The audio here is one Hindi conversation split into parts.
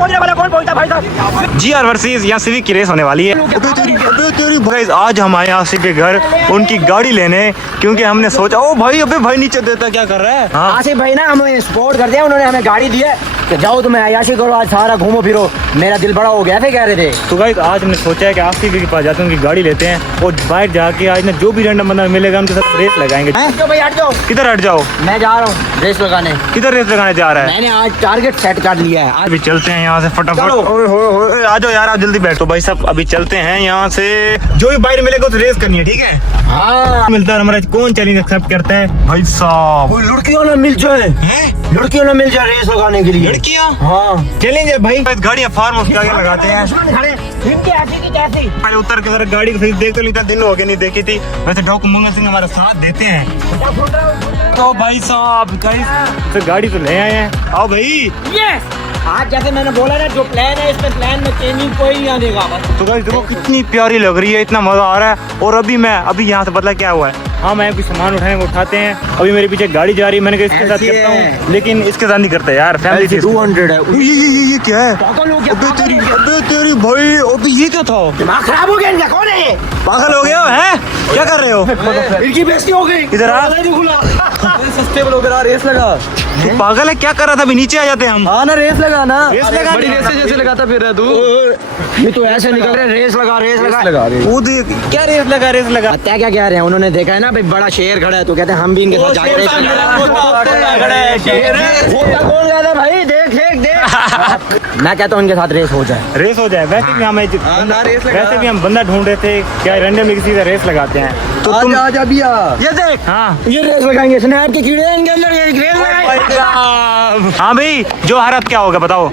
पहुंचने वाला कौन पहुंचा भाई साहब? GR वर्सेस यहाँ सिविक की रेस होने वाली है। गाइस आज हम आए हैं आसिफ के घर उनकी गाड़ी लेने, क्योंकि हमने सोचा ओ भाई अबे भाई नीचे देता क्या कर रहा है। हाँ आसिफ भाई ना हमें सपोर्ट करते हैं, उन्होंने हमें गाड़ी दी है कि जाओ तुम्हें अयाशी करो, आज सारा घूमो फिरो। मेरा दिल बड़ा हो गया थे, कह रहे थे। तो गाइस आज हमने सोचा है कि आसिफ के पास जाते हैं, उनकी गाड़ी लेते हैं और बाहर जाके आज ना जो भी रैंडम बंदा मिलेगा उनके साथ रेस लगाएंगे। तो भाई हट जाओ। किधर हट जाओ? मैं जा रहा हूँ रेस लगाने। किधर रेस लगाने जा रहा है? मैंने आज टारगेट सेट कर लिया है। अभी चलते हैं यहाँ से फटाफट। चलो। आ जाओ यार, आप जल्दी बैठो भाई साहब। अभी चलते हैं यहाँ से, जो भी बाहर मिलेगा तो रेस करनी है, ठीक है? हाँ मिलता है हमारा कौन चैलेंज एक्सेप्ट करता है भाई साहब? लड़कियों ना मिल जाए, लड़कियों ना मिल जाए रेस लगाने के लिए। लड़कियाँ? हाँ चैलेंज है भाई। गाड़ियाँ फार्म हाउस जाके लगाते हैं। पहले उतर के जरा गाड़ी को फिर देख तो इतना दिन हो गया नहीं देखी थी। वैसे डॉक्टर मंगल सिंह हमारा साथ देते हैं। तो भाई साहब तो गाड़ी तो ले आए हैं। आओ भाई। यस आज जैसे मैंने बोला ना, जो प्लान है इसमें प्लान में चेंजिंग कोई नहीं आनेगा बस। तो गाइस देखो कितनी प्यारी लग रही है, इतना मजा आ रहा है। और अभी यहाँ से बदला क्या हुआ है, हाँ मैं कुछ सामान उठाने को उठाते हैं। अभी मेरे पीछे गाड़ी जा रही है, मैंने कहा इसके साथ करता हूँ, लेकिन इसके साथ नहीं करता यार। फैमिली 200 है। ये क्या है? अबे तेरी भाई अबे ये क्या था? दिमाग खराब हो गया इनका। कौन है ये? पागल हो गए हो हैं? क्या कर रहे हो? इनकी बेइज्जती हो गई। इधर आ। सस्टेबल हो गया, रेस लगा। तू पागल है? क्या कर रहा था? अभी नीचे आ जाते हैं हम। हाँ ना रेस लगा ना, रेस लगा। बड़ी रेस जैसे लगाता फिर रहा तू। ये तो ऐसे निकल रहे रेस लगा वो देख क्या रेस लगा। क्या क्या कह रहे हैं? उन्होंने देखा है ना भाई बड़ा शेर खड़ा है, तो कहते हैं हम भी इनके साथ जाके रेस कौन कहता भाई? देख मैं कहता हूँ इनके साथ रेस हो जाए। वैसे भी हमें वैसे भी हम बंदा ढूंढ रहे थे, क्या रैंडमली किसी से रेस लगाते हैं। तो तुम आजा भैया, ये देख। हाँ ये रेस लगाएंगे, स्नैप के कीड़े इनके अंदर रेस लगाएंगे। हाँ भाई जो हारा क्या होगा बताओ?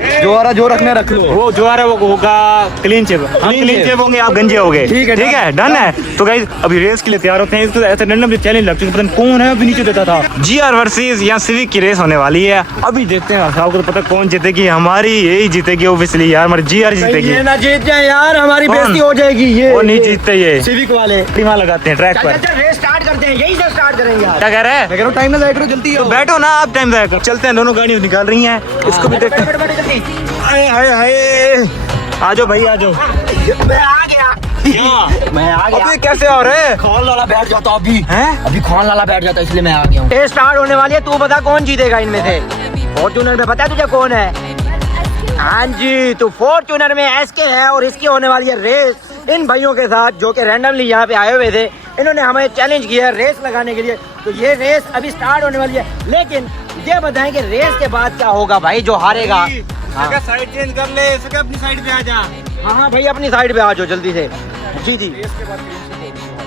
जो रखना रख लो। वो जो हारा वो होगा क्लीन चिप। हम क्लीन चिप होंगे, आप गंजे होगे। ठीक है डन है। तो गाइस अभी रेस के लिए तैयार होते हैं। इसको ऐसे रैंडमली चैलेंज लग चुका, पता नहीं कौन है अभी नीचे देता था। GR वर्सेस यहाँ सिविक की रेस होने वाली है। अभी देखते हैं आपको तो पता कौन जीतेगी। हमारी यही जीतेगी ऑब्वियसली यार, हमारी GR जीतेगी। ये ना जीत जाए यार, हमारी बेइज्जती हो जाएगी। ये वो नहीं जीतते, ये सिविक वाले वहाँ लगाते हैं ट्रैक पर। रेस स्टार्ट करते हैं, यही से स्टार्ट करेंगे यार। क्या कह रहे हैं? मैं कह रहा हूँ टाइम ना जाया करो, जल्दी आओ। बैठो ना आप, टाइम जाएगा। चलते हैं, दोनों गाड़ियाँ निकाल रही हैं, इसको भी देखते हैं। हाय आ जाओ भाई आ जाओ। मैं आ गया। अबे कैसे आ रहे? खोल लाला बैठ जाता अभी। हैं? अभी खोल लाला बैठ जाता, इसलिए मैं आ गया हूँ। रेस स्टार्ट होने वाली है, तू बता कौन जीतेगा इनमें से? फॉर्च्यूनर में पता है तुझे कौन है? हाँ जी, तो फॉर्च्यूनर में SK है और इसकी होने वाली है रेस इन भाइयों के साथ, जो कि रैंडमली यहाँ पे आए हुए थे। इन्होंने हमें चैलेंज किया है रेस लगाने के लिए। तो ये रेस अभी स्टार्ट होने वाली है, लेकिन ये बताएं कि रेस के बाद क्या होगा भाई? जो हारेगा साइड चेंज कर ले, अपनी साइड पे आ जा। हाँ भाई अपनी साइड पे आ जाओ जल्दी से। जी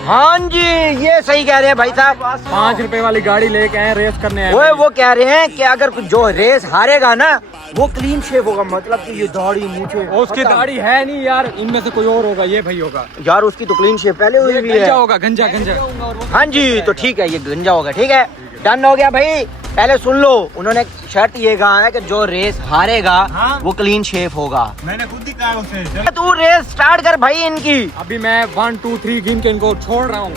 हाँ जी, ये सही कह रहे हैं भाई साहब। 5 रुपए वाली गाड़ी लेके आए रेस करने आए। वो कह रहे हैं कि अगर जो रेस हारेगा ना वो क्लीन शेव होगा, मतलब कि ये दाढ़ी मूछे। उसकी दाढ़ी है नहीं यार, इनमें से कोई और होगा, ये भाई होगा यार। उसकी तो क्लीन शेव पहले हुई भी है। गंजा होगा, गंजा। हाँ जी तो ठीक है, ये गंजा होगा। ठीक है डन हो गया भाई। पहले सुन लो, उन्होंने शर्त ये कहा है कि जो रेस हारेगा वो क्लीन शेव होगा। मैंने खुद ही कहा उसे। तू रेस स्टार्ट कर भाई इनकी। अभी मैं 1 2 3 गिन के इनको छोड़ रहा हूँ।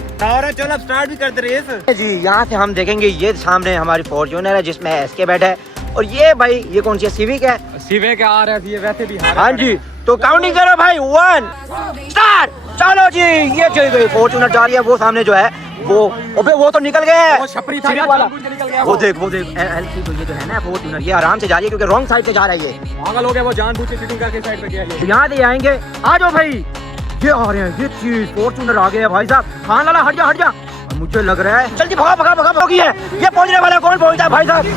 चल अब स्टार्ट भी करते रेस। जी यहाँ से हम देखेंगे, ये सामने हमारी फॉर्च्यूनर है जिसमें SK बैठा है, और ये भाई ये कौन सी है? सिविक है। सिवे के आ रहे थे, ये वैसे भी हारे। हाँ जी तो काउंटिंग करो भाई, 1 स्टार्ट। चलो जी, ये चल गई फॉर्च्यूनर जा रही है। वो सामने जो है वो तो निकल गए। वो छपरी था सिविक वाला निकल गया। वो देख LC तो ये जो है ना फॉर्च्यूनर, ये आराम से जा रही है क्योंकि रॉन्ग साइड से जा रही है। पागल हो गया, वो जानबूझ के सीटिंग करके साइड पे गया तो यहाँ से आएंगे। आ जाओ भाई, ये आ रहे हैं, ये चीज फॉर्च्यूनर आ गए हैं भाई साहब। हाँ लाला हट जा। मुझे लग रहा है जल्दी भगा होगी है। ये पहुंचने वाला कौन पहुंचा भाई साहब? ये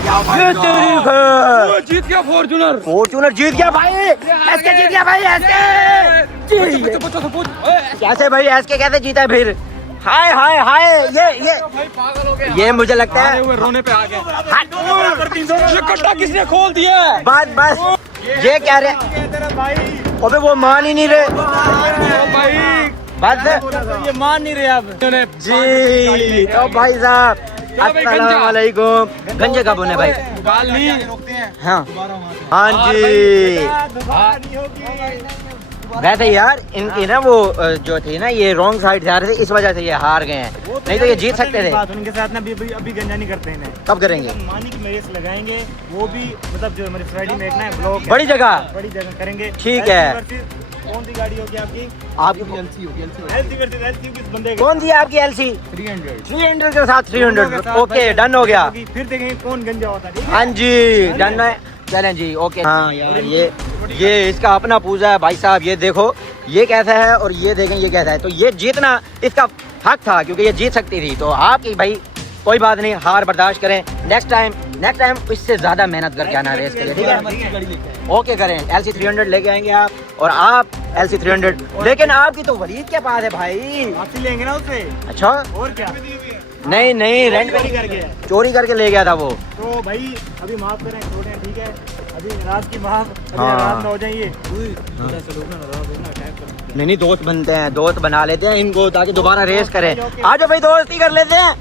जीत गया फॉर्च्यूनर जीत गया भाई। SK जीत गया भाई। SK कैसे भाई? SK कैसे जीता है फिर? हाय ये मुझे लगता है रोने पे आ गए। ये कट्टा किसने खोल दिया? बस ये कह रहे। अबे वो मान ही नहीं रहे बस, ये मान नहीं रहे अब जी। तो भाई साहब अस्सलाम वालेकुम। गंजे कब होने भाई? हाँ जी वैसे यार इनकी ना वो जो थी ना ये रॉन्ग साइड से आ रहे थे, इस वजह से ये हार गए हैं, नहीं तो ये जीत सकते थे। उनके साथ ना अभी गंजा नहीं करते इन्हें। कब करेंगे? मानी की रेस लगाएंगे, वो भी मतलब जो हमारी फ्राइडे में एक ना ब्लॉग बड़ी जगह करेंगे। ठीक है। कौन सी गाड़ी होगी आपकी? आपकी एलसी वर्सेस एलसी किस बंदे कौन सी है आपकी एलसी? 300 के साथ 300। ओके डन हो गया। फिर देखेंगे कौन गंजा होता है। हाँ जी डन है, चलें जी ओके। हाँ यार ये इसका अपना पूजा है भाई साहब, ये देखो ये कैसा है और ये देखें ये कैसा है। तो ये जीतना इसका हक था क्योंकि ये जीत सकती थी। तो आपकी भाई कोई बात नहीं, हार बर्दाश्त करें। नेक्स्ट टाइम इससे ज्यादा मेहनत करके आना रेस के लिए, ठीक है? ओके करें, LC 300 लेके आएंगे आप और आप LC 300। लेकिन आपकी तो वलीद के पास है भाई, आप लेंगे ना उससे। अच्छा और क्या? नहीं रेंट पे करके चोरी करके ले गया था वो। तो भाई अभी माफ करें, छोड़ें, ठीक है? अभी रात की माफ, हाँ। रात ना हो जाइए। नहीं दोस्त बनते हैं, दोस्त बना लेते हैं इनको ताकि दोबारा रेस करें। आ जाओ भाई दोस्ती कर लेते हैं।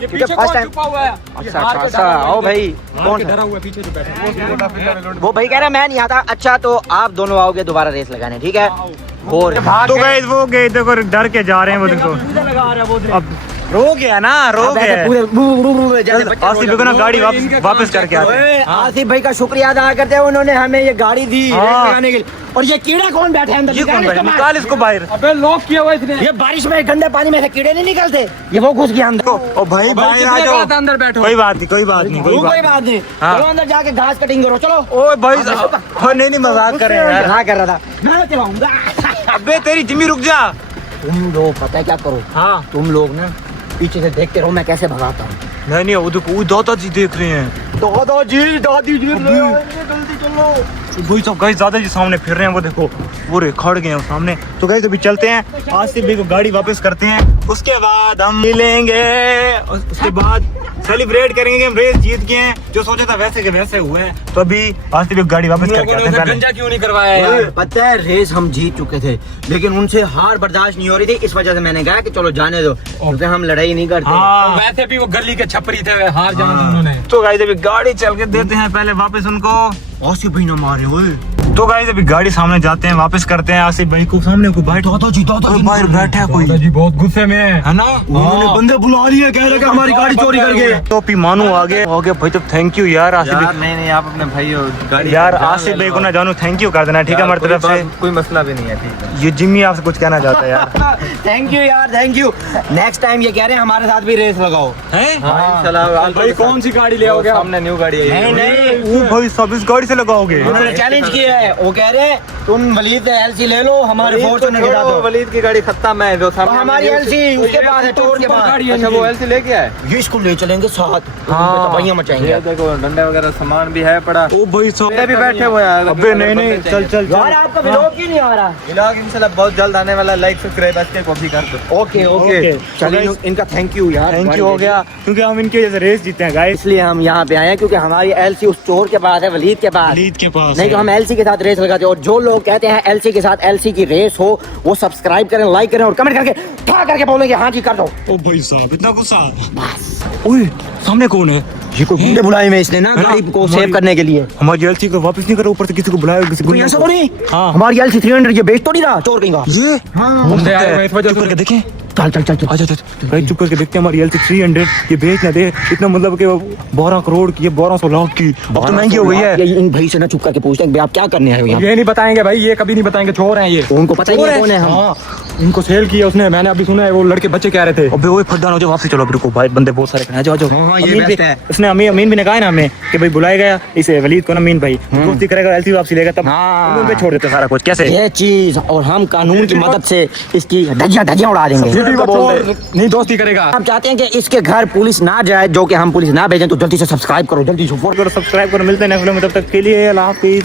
ये पीछे कौन छुपा हुआ है? अच्छा आओ भाई। कौन डरा हुआ है पीछे जो बैठा है? वो भाई कह रहा मैं नहीं आता। अच्छा तो आप दोनों आओगे दोबारा रेस लगाने, ठीक है? और तो गाइस वो गए देखो, डर के जा रहे हैं वो देखो। अब रो गया ना, रो गया। आसिफ भाई को ना गाड़ी वापस करके आते हैं। आसिफ भाई का शुक्रिया अदा करते हैं, उन्होंने हमें ये गाड़ी दी रेस लगाने के लिए। और ये कीड़ा कौन बैठे हैं अंदर? ये कौन भाई? निकाल इसको बाहर। अबे लॉक किया हुआ इसने। ये बारिश में गंदे पानी में से कीड़े नहीं निकलते, ये वो घुस गया अंदर। ओ भाई बाहर आ जाओ, अंदर बैठो। कोई बात नहीं, कोई बात नहीं। कोई बात नहीं, चलो अंदर जाके घास कटिंग करो। चलो ओ भाई नहीं मजाक कर रहे हैं यार। हाँ कर रहा था मैं चलाऊंगा। अबे तेरी जिम्मी रुक जा। तुम लोग पता है क्या करो? हाँ तुम लोग ना पीछे से देखते रहो मैं कैसे भगाता हूँ। नहीं वो देखो दादाजी देख रहे हैं। दादी जी जल्दी चलो। वही सब गाइस दादाजी सामने फिर रहे हैं, वो देखो वो रे खड़ गए हैं सामने। तो गाइस अभी चलते हैं, आसिफ भाई को गाड़ी वापस करते हैं, उसके बाद हम मिलेंगे, उसके बाद सेलिब्रेट करेंगे कि हम रेस जीत गए हैं। जो सोचा था वैसे के वैसे हुए हैं। तो अभी आसिफ भाई को गाड़ी वापस करके आते हैं। गंजा क्यों नहीं करवाया यार? पता है रेस हम जीत चुके थे लेकिन उनसे हार बर्दाश्त नहीं हो रही थी, इस वजह से मैंने कहा कि चलो जाने दो, क्योंकि हम लड़ाई नहीं करते। हाँ। वैसे भी वो गली के छपरी थे, हार जाना उन्होंने। तो गाइस अभी गाड़ी चल के देते हैं पहले वापस उनको। आसिफ भाई ना मारे ओए। तो गाइस अभी गाड़ी सामने जाते हैं, वापस करते हैं आसिफ भाई को सामने को बैठ। दादाजी बाहर बैठा है कोई, दादाजी बहुत गुस्से में है ना? उन्होंने बंदे बुला लिए, कह रहे कि हमारी गाड़ी चोरी करके। तो पी मानू आ गया भाई। तो थैंक यू यार आसिफ भाई। नहीं आप अपने भाई हो गाड़ी यार आसिफ भाई को ना जानू थैंक यू कर देना, ठीक है हमारी तरफ से। कोई मसला भी नहीं है, ठीक है। ये जिम्मी आपसे कुछ कहना चाहता है यार। थैंक यू यार, थैंक यू। नेक्स्ट टाइम ये कह रहे हैं हमारे साथ भी रेस लगाओ। भाई कौन सी गाड़ी ले आओगे? सामने न्यू गाड़ी है। नहीं ओ भाई सब इस गाड़ी से लगाओगे? उन्होंने चैलेंज किया है, वो कह रहे हैं तुम वलीद LC ले लो हमारे फॉर्च्यूनर के साथ। वलीद की गाड़ी खत्म है जो सामने हमारी LC उसके पास है, टोर के पास। अच्छा वो LC लेके आए। ये इसको ले चलेंगे साथ, तबाहियां मचाएंगे। ये देखो डंडे वगैरह सामान भी है पड़ा। ओ भाई सब भी बैठे हुए हैं। अबे नहीं चल यार आपका व्लॉग क्यों नहीं आ रहा? व्लॉग इंशाल्लाह बहुत जल्द आने वाला। लाइक सब्सक्राइब आज के कॉपी कर दो। Okay okay. चलिए इनका थैंक यू यार, थैंक यू हो गया क्योंकि हम इनकी वजह से रेस जीते हैं गाइस। इसलिए हम यहाँ पे आए हैं क्योंकि हमारी LC उस चोर के पास है, वलीद के पास। वलीद के पास नहीं तो हम LC के साथ रेस लगाते हैं। और जो लोग कहते हैं LC के साथ LC की रेस हो वो सब्सक्राइब करें, लाइक करें और कमेंट करके ठा करके बोलेंगे हाँ जी कर दो। ओ भाई साहब इतना गुस्सा। ओए सामने कौन है? ये कोई गुंडे बुलाए में इसने ना गाड़ी को सेव करने के लिए। हमारी LC को वापस नहीं करो, ऊपर से किसी को बुलाया, किसी को कोई ऐसा नहीं। हाँ। हमारी LC 300 ये बेच तो नहीं रहा चोर कहीं ये हाँ। बंदे आए हुए हैं, इस वजह चुप से। करके देखें। चल अच्छा भाई चुप करके देखते हैं हमारी LC 300 ये बेच ना दे। इतना मतलब कि 12 करोड़ की, 1200 लाख की, अब तो महंगी हो गई है। इन भाई से ना चुप करके पूछते हैं भाई आप क्या करने आए हो यहाँ? ये नहीं बताएंगे भाई, ये कभी नहीं बताएंगे, चोर हैं ये। उनको पता ही नहीं कौन है हम। हाँ, इनको सेल किया उसने, मैंने अभी सुना है वो लड़के बच्चे कह रहे थे। अबे ओए फटान हो जाओ, वापस चलो। रुको भाई बंदे बहुत सारे खड़े हैं, जाओ हाँ, ये अमीन भी- बेस्ट है। उसने अमीन भी ने कहा है ना हमें कि भाई बुलाया गया इसे वलीद को ना अमीन भाई दोस्ती करेगा, LC वापसी लेगा तब हाँ। उन पे छोड़ देते सारा कुछ। कैसे ये चीज और हम कानून की मदद से इसकी धज्जियां उड़ा देंगे। नहीं दोस्ती करेगा। हम चाहते हैं कि इसके घर पुलिस ना जाए, जो कि हम पुलिस ना भेजें। तो जल्दी से सब्सक्राइब करो, जल्दी से सब्सक्राइब करो। मिलते हैं नेक्स्ट वीडियो में, तब तक के लिए अल्लाह हाफिज।